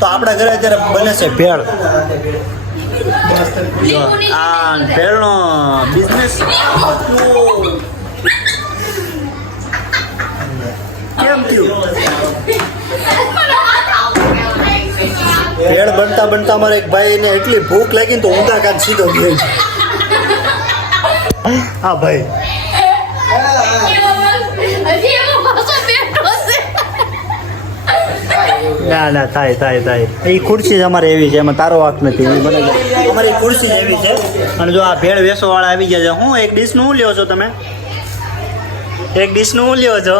તો આપણા ઘરે અત્યારે બને છે ભેળ. આ ભેળનો બિઝનેસ કેમ થયું? ભેળ બનતા બનતા અમારે એક ભાઈને એટલી ભૂખ લાગી ને તો ઊંધા કાઢ સીધો ગયો. હા ભાઈ. ના ના થાય થાય થાય. એ ખુરશી જ અમારે એવી છે એમાં તારો વાક નથી અમારી ખુરશી એવી છે. અને જો આ ભેળ વેસો વાળા આવી ગયા છે હું એક ડીશનું લ્યો છો તમે? એક ડીશનું નું લ્યો છો?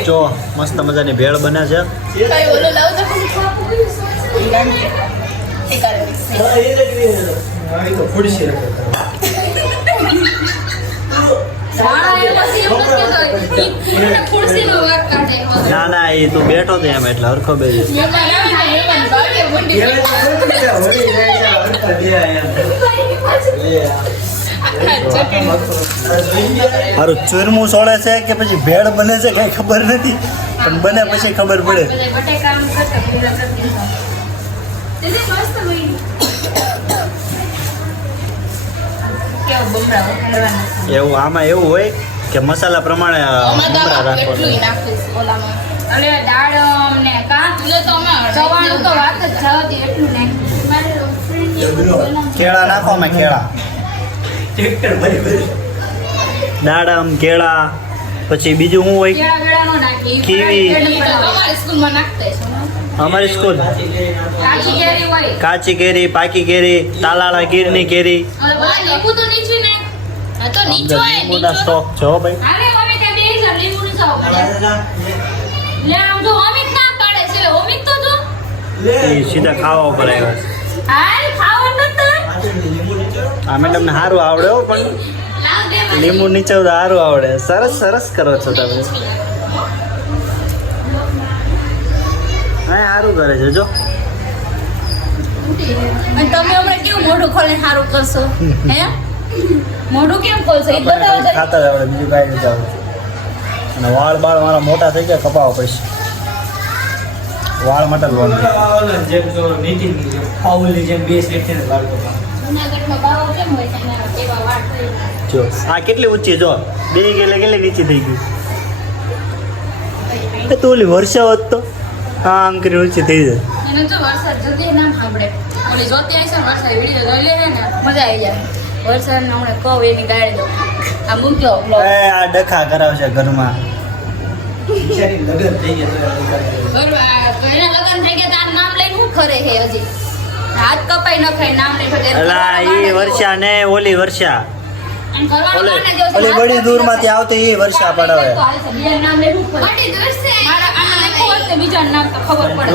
જ મસ્ત મજાની ભેળ બને છે. ના ના એ તું બેઠો તો એમ એટલે હરખો બે મારું ચૂરમું સોળે છે કે પછી ભેળ બને છે કઈ ખબર નથી પણ બને પછી ખબર પડે. એવું આમાં એવું હોય કે મસાલા પ્રમાણે તો એટલું રાખવાનું અને દાડમ ને કાં ચવાણું તો વાત જ જવા એટલું નાખીશ. કેળા નાખો અમે કેળા દાડમ કેળા પછી બીજું શું હોય. કીવી. અમારી સ્કૂલ કાચી કેરી હોય. કાચી કેરી પાકી કેરી તાલાળા ગીરની કેરી લીંબુના સ્ટોક છે હો ભાઈ પડે. પાડે સીધા ખાવા ઉપર આવ્યા છે. હાલ મેડમ મેડમને સારું આવડે હો પણ. લીંબુ નીચે સારું આવડે. સરસ સરસ કરો છો તમે. હા સારું કરે છે જો. અને તમે હમણાં કેવું મોઢું ખોલે સારું કરશો? હે? મોઢું કેમ ખોલશો? એ બતાવો ખાતા જ આવડે બીજું કાંઈ નથી આવડતું. અને વાળ બાળ મારા મોટા થઈ ગયા કપાવા પડશે વાળ માટે લોન જેમ વાળ જો આ કેટલી ઊંચી જો? બે ગેલે કેટલી નીચી થઈ ગઈ? એ તો ઓલી વર્ષા હોત તો. હા આમ કરી ઊંચી થઈ જાય. એને જો વરસાદ જલ્દી નામ સાંભળે. ઓલી જોતી આવી છે ને વરસાદ વીડિયો જોઈ લે ને મજા આવી જાય. વરસાદ હમણાં કહું એની ગાડી દો. આ મૂક્યો એ આ ડખા કરાવશે ઘરમાં. બરોબર એના લગ્ન થઈ ગયા તાર નામ લઈને હું ખરે હે હજી? હાથ કપાઈ ન ખાય નામ લઈને અલા એ વર્ષા ને ઓલી વર્ષા. અને કરવાનો ઓલે કોને દિવસ ઓલી બડી દૂરમાંથી આવતી એ વર્ષા પડાવે. તો હાલશે. બીજાનું નામ લઈને હું ખરે? મારા આમાં લખવું હોત તો બીજાનું નામ તો ખબર પડે.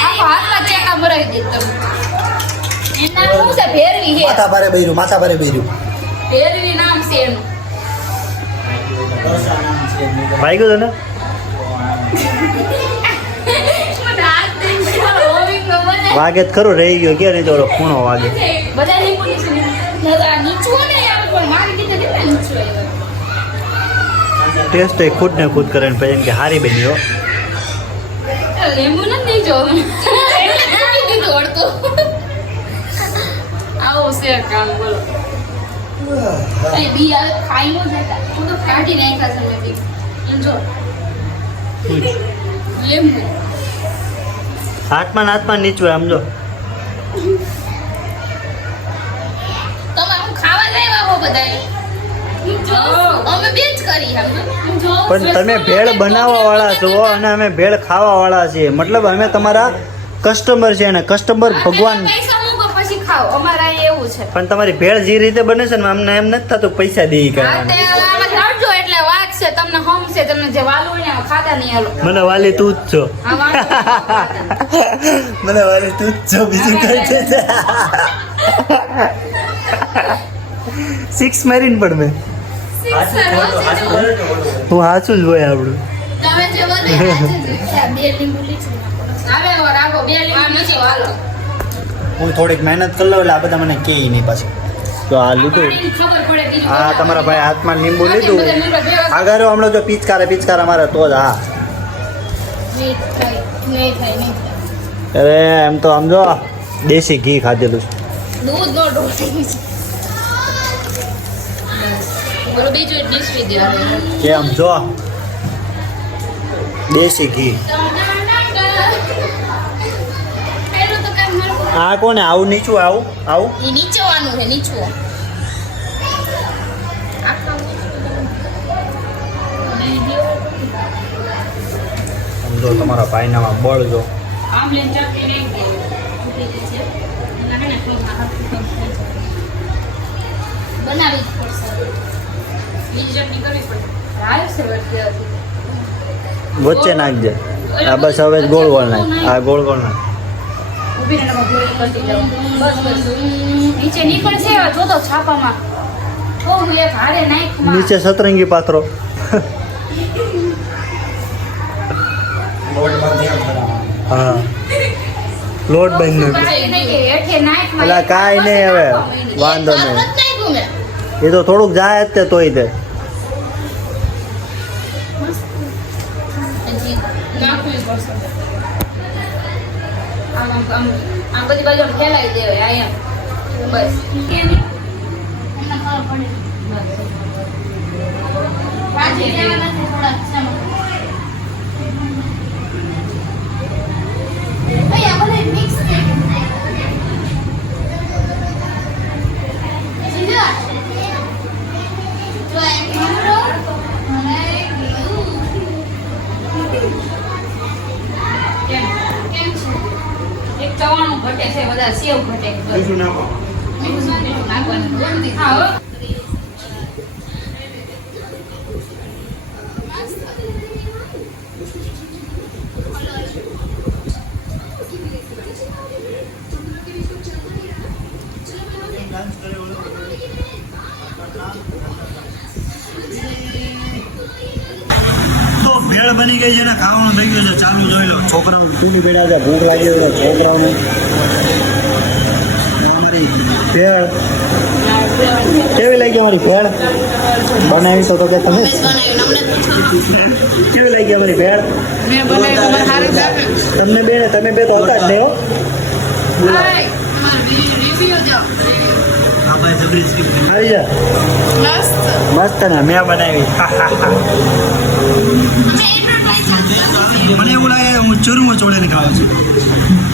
આખો હાથમાં ચેકા મરાવી દે તમે. શું છે ભેરવી હે માથા ભારે બૈરું માથા ભારે બૈરું ફેરવી નામ છે એનું. તને બોલો, હોમિંગનો મને. વાગે ખરું રહી ગયો કે નહીં તો ખૂણો વાગે? ટેસ્ટ એ ખુદ ને ખુદ કરે ને પછી એમ કે હારી બની હો. આવું છે કામ બોલો બી હવે ખાઈ નો જતા હું તો કાઢી નાખ્યા છે મેં બી જો લીંબુ. હાથમાં હાથમાં નીચું આમ જો ખાવા હો પણ તમે ભેળ બનાવવા વાળા છો અને અમે ભેળ ખાવા વાળા છીએ. મતલબ અમે તમારા કસ્ટમર છે અને કસ્ટમર ભગવાન. પણ તમારી ભેળ જે રીતે બને છે ને અમને એમ નથી થતું પૈસા દે કરવાના. છે તમને હમ છે તમને જે વાલું હોય ને ખાતા નહીં હાલો. મને વાલી તું જ છો. મને વાલી તું જ છો બીજું કઈ છે? સિક્સ મેરીન પણ મેં. હું હાચું જ હોય આપણું. તમે જે બે લીંબુ રાખો બે હાલો. હું થોડીક મહેનત કરી લઉં એટલે આ બધા મને કે નહીં પાછું. તો આ લીધું. આ તમારા ભાઈ હાથમાં લીંબુ લીધું. આગળ હમણાં જો પિચકારે, પિચકારા મારે તો જ, હા. અરે, એમ તો સમજો દેશી ઘી ખાધેલું છે. કેમ જો? દેશી ઘી. આ કોને, આવું, નીચું આવું આવું? એ છે નીચું આમ જો તમારા ભાઈનામાં બળ જો. આમ લેન ચાપી નહીં બનાવી જ પડશે. બીજી ચટણી કરવી પડે. હાલ છે વચ્ચે. વચ્ચે નાખજે. આ બસ હવે ગોળ ગોળ નાખ. આ ગોળ ગોળ નાખ. ઊભી રહીને એમાં કરતી જાઉં. બસ બસ. નીચે નીકળશે જો તો છાપામાં. થોડું એક હારે નાખમાં. નીચે સતરંગી પાથરો. હા. લોટ બંધ પેલા કાંઈ નહીં હવે. વાંધો નહીં. એ તો થોડુંક જાય જ તે તોય તે. નાખવું પડશે. આમ આમ આમ આમ બધી બાજુ આમ ફેલાવી દેવાય આ એમ. બસ. પાછી થોડાક ચવાણું ઘટે છે બધા સેવ ઘટે. બીજું નાખવાનું. મીઠું નાખવાનું ભેળ બની ગઈ છે ને ખાવાનું થઈ ગયું છે. ચાલુ જોઈ લો. છોકરાઓ પૂરી પીડા છે ભૂખ લાગી છે છોકરાઓને. અમારી ભેળ. કેવી લાગી અમારી ભેળ? બનાવી તો કે તમે કેવી લાગી અમારી ભેળ? તમને બે તમે બે તો હતા જ નહીં મસ્ત. ને મેં બનાવી. મને એવું લાગે હું ચૂરમો ચોળીને ખાઉં છું